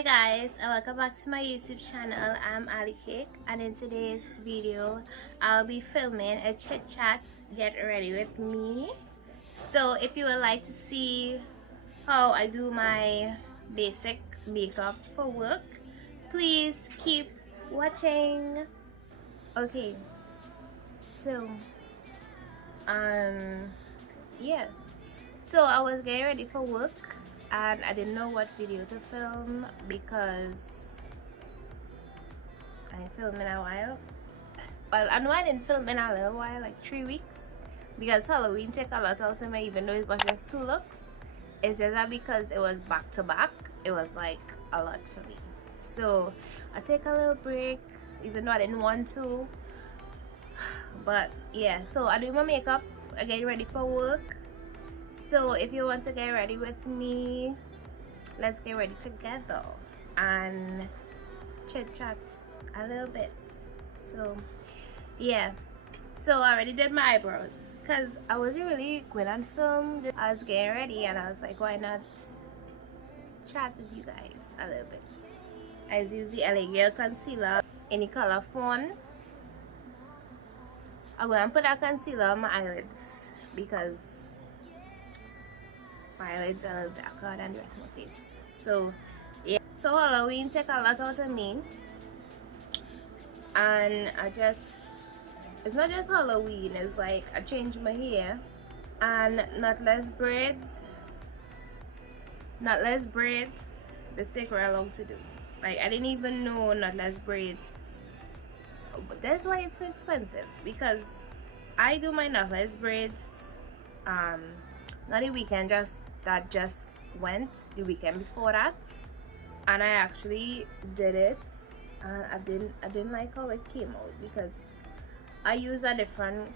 Hi guys, and welcome back to my YouTube channel. I'm Ali Cake, and in today's video I'll be filming a chit chat get ready with me. So if you would like to see how I do my basic makeup for work, please keep watching. Okay, so yeah, so I was getting ready for work and I didn't know what video to film because I ain't filmed in a while. Well, I know I didn't film in a little while, like 3 weeks, because Halloween take a lot out of me, even though it was just 2 looks. It's just that because it was back to back, it was like a lot for me. So I take a little break, even though I didn't want to. But yeah, so I do my makeup, I get ready for work. So if you want to get ready with me, let's get ready together and chit chat a little bit. So yeah, so I already did my eyebrows because I wasn't really going on film. I was getting ready and I was like, why not chat with you guys a little bit. I use the LA Girl concealer in the color Fawn. I'm going to put that concealer on my eyelids because my eyelids are a little darker than the rest of my face. So yeah, so Halloween take a lot out of me, and it's not just Halloween, it's like I changed my hair and knotless braids. This take very long to do. Like I didn't even know knotless braids, but that's why it's so expensive, because I do my knotless braids not the weekend that just went, the weekend before that, and I actually did it, and I didn't like how it came out because I use different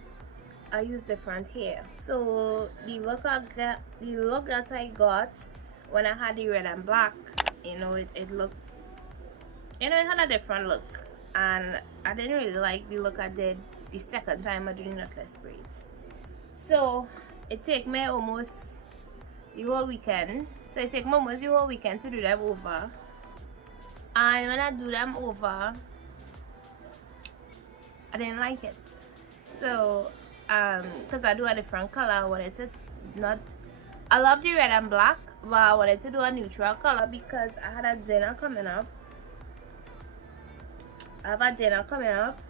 hair. So the look that I got when I had the red and black, it looked, it had a different look, and I didn't really like the look I did the second time I did knotless braids. So it took me almost the whole weekend. So it takes me almost the whole weekend to do them over. And when I do them over, I didn't like it. So because I do a different color, I wanted to I love the red and black, but I wanted to do a neutral color because I had a dinner coming up. I have a dinner coming up,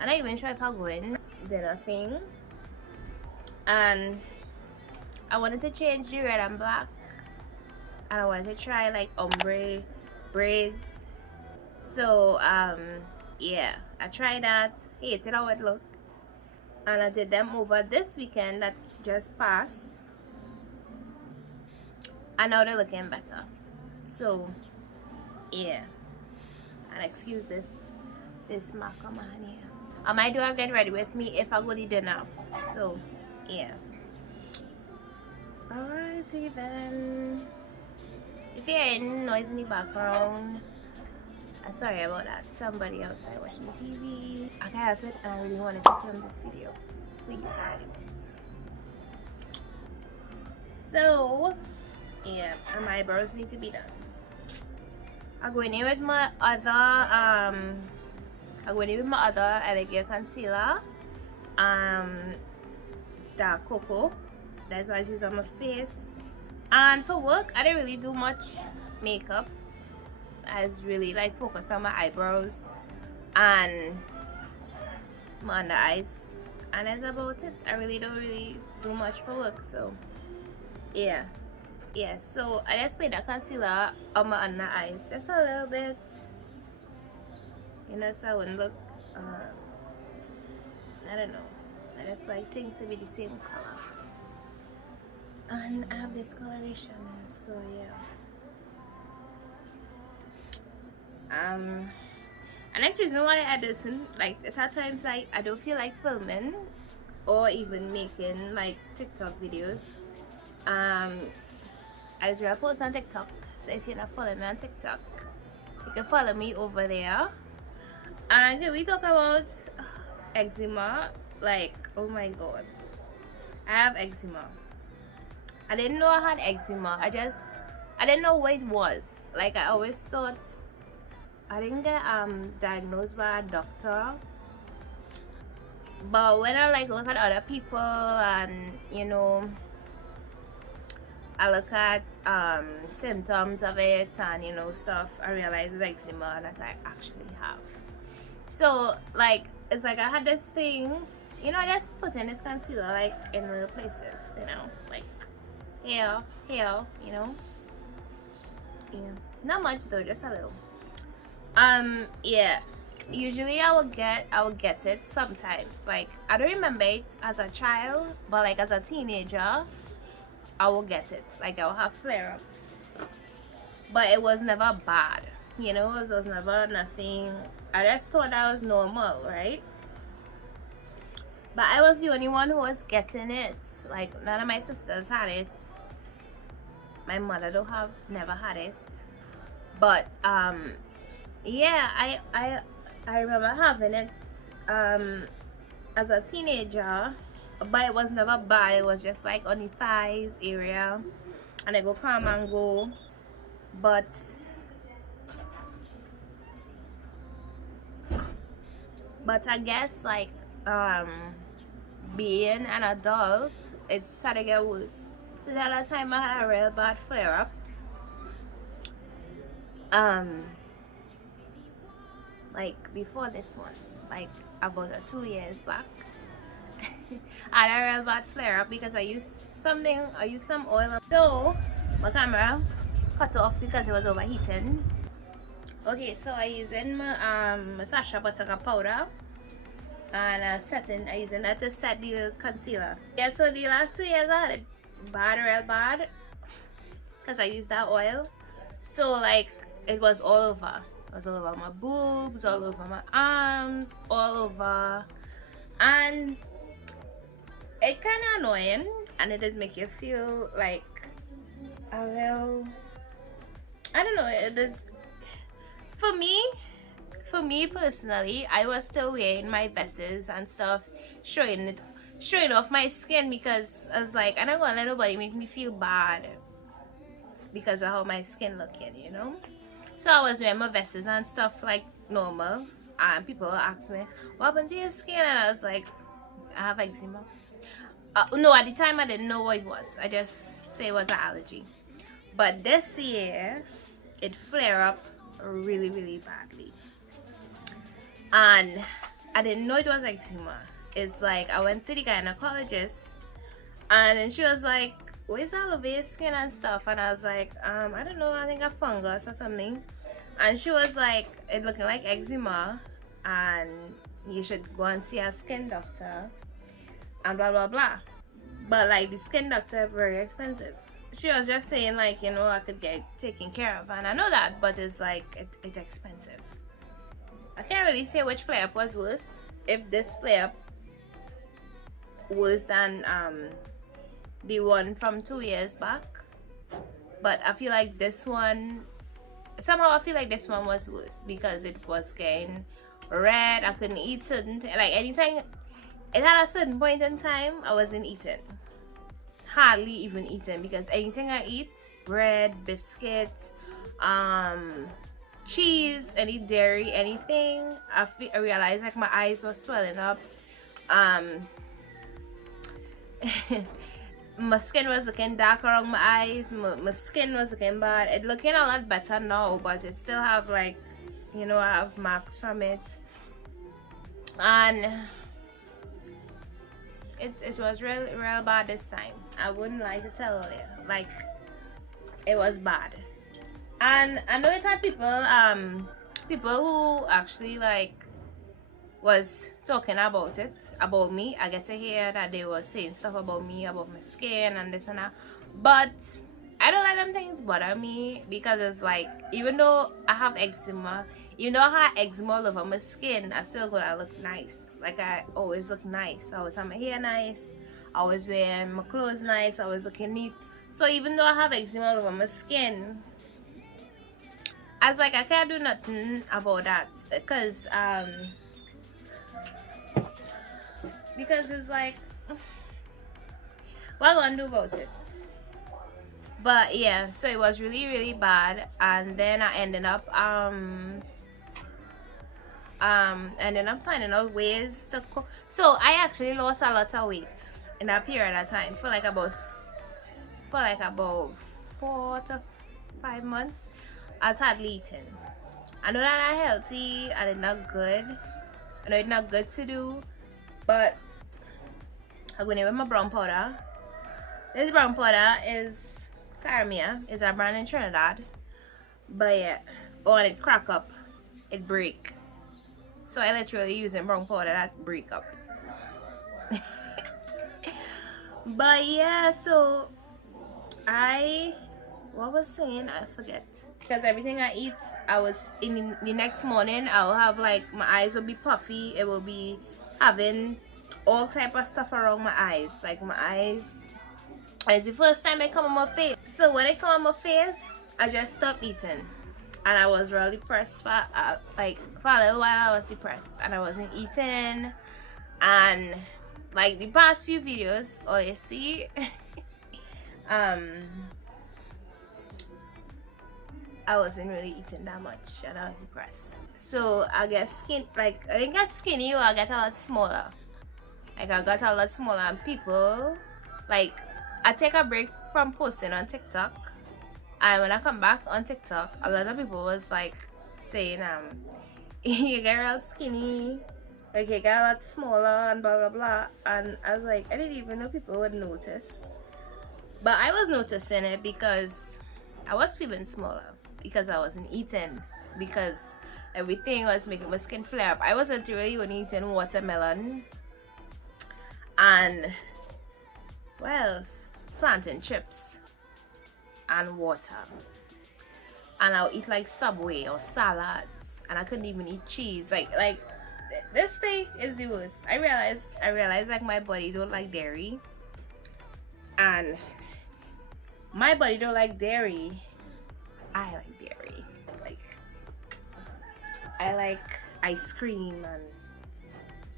and I even tried for going dinner thing, and I wanted to change the red and black, and I wanted to try like ombre braids. So yeah, I tried that, hated how it looked, and I did them over this weekend that just passed, and now they're looking better. So yeah, and excuse this mark on my hand here. I might do a get ready with me if I go to dinner. So yeah. Alrighty then. If you hear any noise in the background, I'm sorry about that. Somebody outside watching TV. I can't help it, and I really wanted to film this video for you guys. So yeah, and my eyebrows need to be done. I'm going in with my other elegant concealer, dark cocoa. That's what I use on my face. And for work, I didn't really do much makeup. I was really like focused on my eyebrows and my under eyes, and that's about it. I really don't do much for work. So yeah. So I just put that concealer on my under eyes just a little bit, so I wouldn't look I don't know, I just like things to be the same color, and I have this coloration, so yeah. And next reason why I listen, like at times like I don't feel like filming or even making like TikTok videos. I just will post on TikTok, so if you're not following me on TikTok, you can follow me over there. And can we talk about eczema? Like, oh my god, I have eczema. I didn't know I had eczema. I didn't know what it was. like I always thought I didn't get diagnosed by a doctor, but when I like look at other people and you know I look at symptoms of it and you know stuff, I realize it's eczema that I actually have. So like it's like I had this thing, you know, I just put in this concealer like in little places, you know, like here, you know. Yeah, not much though, just a little. Yeah, usually I will get it sometimes. Like I don't remember it as a child, but like as a teenager I will get it. Like I will have flare-ups, but it was never bad, you know. It was never nothing. I just thought that was normal, right? But I was the only one who was getting it. Like none of my sisters had it. My mother never had it. But yeah, I remember having it as a teenager, but it was never bad. It was just like on the thighs area, and I go come and go. But I guess like being an adult, it started to get worse. So the other time I had a real bad flare up. Like before this one, like about 2 years back, I had a real bad flare up because I used some oil. So my camera cut off because it was overheating. Okay, so I using my Mascara butter powder and I using that to set the concealer. Yeah, so the last 2 years I had it real bad, because I used that oil. So like it was all over. It was all over my boobs, all over my arms, all over, and it kind of annoying, and it does make you feel like a little, I don't know, it is. For me personally, I was still wearing my vests and stuff, showing off my skin, because I was like, I'm not gonna let nobody make me feel bad because of how my skin looking, you know. So I was wearing my vests and stuff like normal, and people ask me, what happened to your skin? And I was like, I have eczema. No, at the time I didn't know what it was. I just say it was an allergy. But this year it flared up really, really badly, and I didn't know it was eczema. It's like I went to the gynecologist, and then she was like, where's all of your skin and stuff? And I was like, I don't know, I think a fungus or something. And she was like, it's looking like eczema and you should go and see a skin doctor and blah blah blah. But like the skin doctor very expensive. She was just saying like, you know, I could get taken care of, and I know that, but it's like it's expensive. I can't really say which flare up was worse, if this flare up worse than the one from 2 years back, but I feel like this one, somehow I feel like this one was worse because it was getting red. I couldn't eat certain like anytime. It had a certain point in time I wasn't eating, hardly even eating, because anything I eat, bread, biscuits, cheese, any dairy, anything, I realized like my eyes were swelling up. My skin was looking dark around my eyes. My skin was looking bad. It's looking a lot better now, but it still have like, you know, I have marks from it, and it was real bad this time. I wouldn't like to tell you, like it was bad. And I know it had people who actually like was talking about it, about me. I get to hear that they were saying stuff about me, about my skin and this and that, but I don't let them things bother me, because it's like, even though I have eczema, even though I have eczema all over my skin, I still gonna look nice. Like I always look nice. I always have my hair nice, I always wear my clothes nice, I always looking neat. So even though I have eczema all over my skin, I was like, I can't do nothing about that, because it's like, what am I gonna do about it? But yeah, so it was really really bad, and then I ended up finding out ways to cook. So I actually lost a lot of weight in that period of time for like about 4 to 5 months. I was hardly eating. I know that I'm healthy and it's not good. I know it's not good to do, but I'm going in with my brown powder. This brown powder is Cara. It's a brand in Trinidad. But yeah, when it crack up, it break. So I literally using brown powder that break up. But yeah, so what was saying, I forget. Because everything I eat, I was in the next morning, I will have like, my eyes will be puffy. It will be having all type of stuff around my eyes. Like my eyes, it's the first time it come on my face. So when it come on my face, I just stopped eating. And I was really depressed for a little while. I was depressed and I wasn't eating. And like the past few videos, all you see, I wasn't really eating that much and I was depressed. So I get I didn't get skinny, or I got a lot smaller. Like I got a lot smaller, and people, like, I take a break from posting on TikTok, and when I come back on TikTok, a lot of people was like saying, you get real skinny, like you get a lot smaller and blah blah blah. And I was like, I didn't even know people would notice. But I was noticing it because I was feeling smaller, because I wasn't eating, because everything was making my skin flare up. I wasn't really only eating watermelon and what else? Plantain chips and water. And I'll eat like Subway or salads, and I couldn't even eat cheese. Like this thing is the worst. I realized like my body don't like dairy, and my body don't like dairy. I like dairy. Like I like ice cream,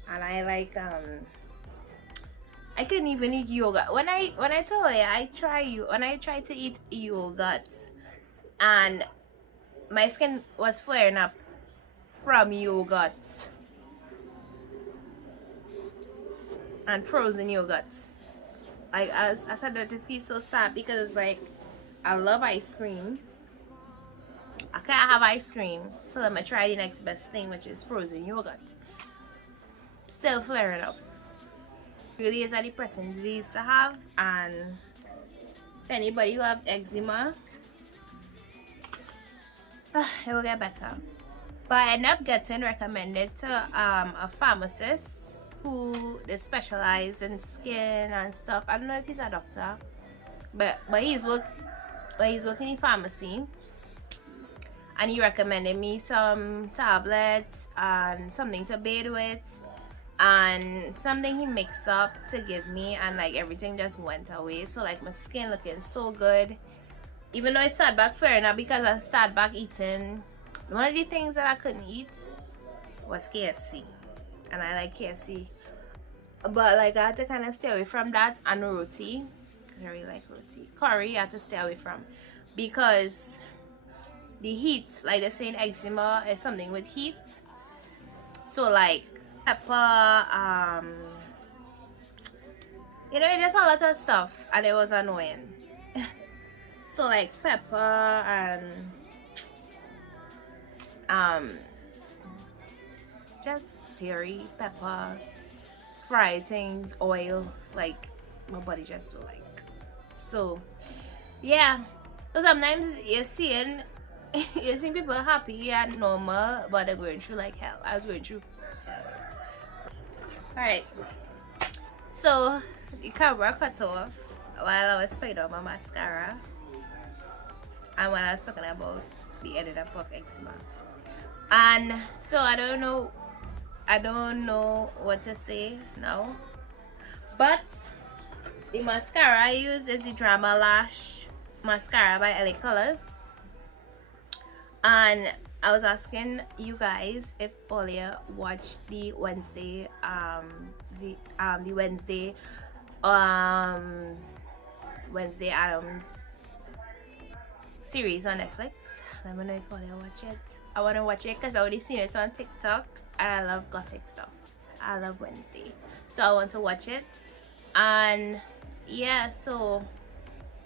and I like I couldn't even eat yogurt. When I told you when I tried to eat yogurt, and my skin was flaring up from yogurt and frozen yogurt. I said that it feels so sad, because like I love ice cream. I can't have ice cream, so I'm gonna try the next best thing, which is frozen yogurt. Still flaring up. Really is a depressing disease to have, and anybody who have eczema, it will get better. But I ended up getting recommended to a pharmacist who they specialize in skin and stuff. I don't know if he's a doctor, but he's working in pharmacy, and he recommended me some tablets and something to bathe with, and something he mixed up to give me, and like everything just went away. So like my skin looking so good, even though it started back flaring up because I started back eating. One of the things that I couldn't eat was KFC, and I like KFC, but like I had to kind of stay away from that, and roti, because I really like roti. Curry I had to stay away from, because the heat, like they're saying eczema is something with heat. So like pepper, you know, just a lot of stuff, and it was annoying. So like pepper and just dairy, pepper, fried things, oil, like my body just don't like. So yeah, so sometimes you're seeing people happy and normal, but they're going through like hell. I was going through hell. Alright, so the camera cut off while I was putting on my mascara, and when I was talking about the ending up of eczema. And so I don't know what to say now, but the mascara I use is the Drama Lash mascara by LA Colors. And I was asking you guys if all you watched the Wednesday Wednesday Addams series on Netflix. Let me know if you want to watch it. I want to watch it because I already seen it on TikTok and I love gothic stuff. I love Wednesday, so I want to watch it. And yeah, so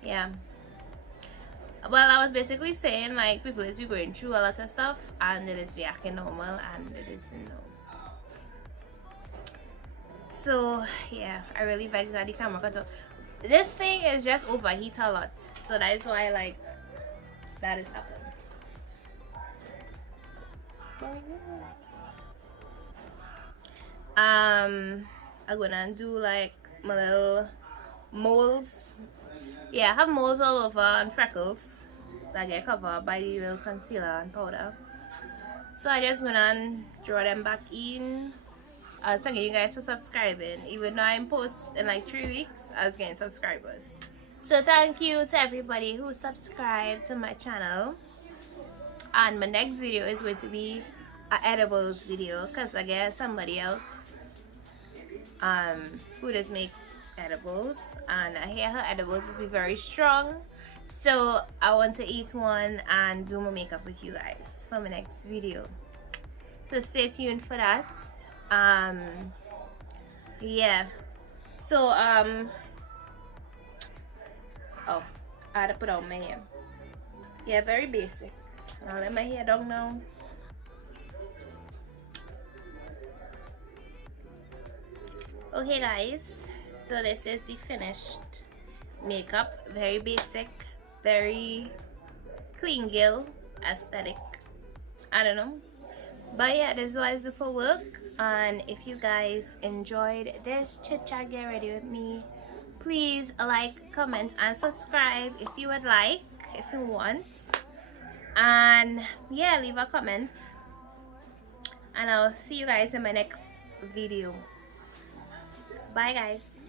yeah, well, I was basically saying like people is going through a lot of stuff and it is acting normal and it isn't normal. So yeah, I really vexed that the camera cut off. This thing is just overheat a lot, so that is why like that is happening. I'm gonna do like my little moles. Yeah, I have moles all over and freckles that get covered by the little concealer and powder. So I just went and draw them back in. I was thanking you guys for subscribing. Even though I'm post in like 3 weeks, I was getting subscribers. So thank you to everybody who subscribed to my channel. And my next video is going to be an edibles video because I guess somebody else who does make edibles, and I hear her edibles is be very strong, so I want to eat one and do my makeup with you guys for my next video, so stay tuned for that. Yeah, so oh, I had to put on my hair. Yeah, very basic. I'll let my hair down now. Okay guys, so this is the finished makeup. Very basic, very clean girl aesthetic. I don't know, but yeah, this is what I do for work. And if you guys enjoyed this chit chat get ready with me, please like, comment and subscribe if you would like, if you want. And yeah, leave a comment and I'll see you guys in my next video. Bye guys.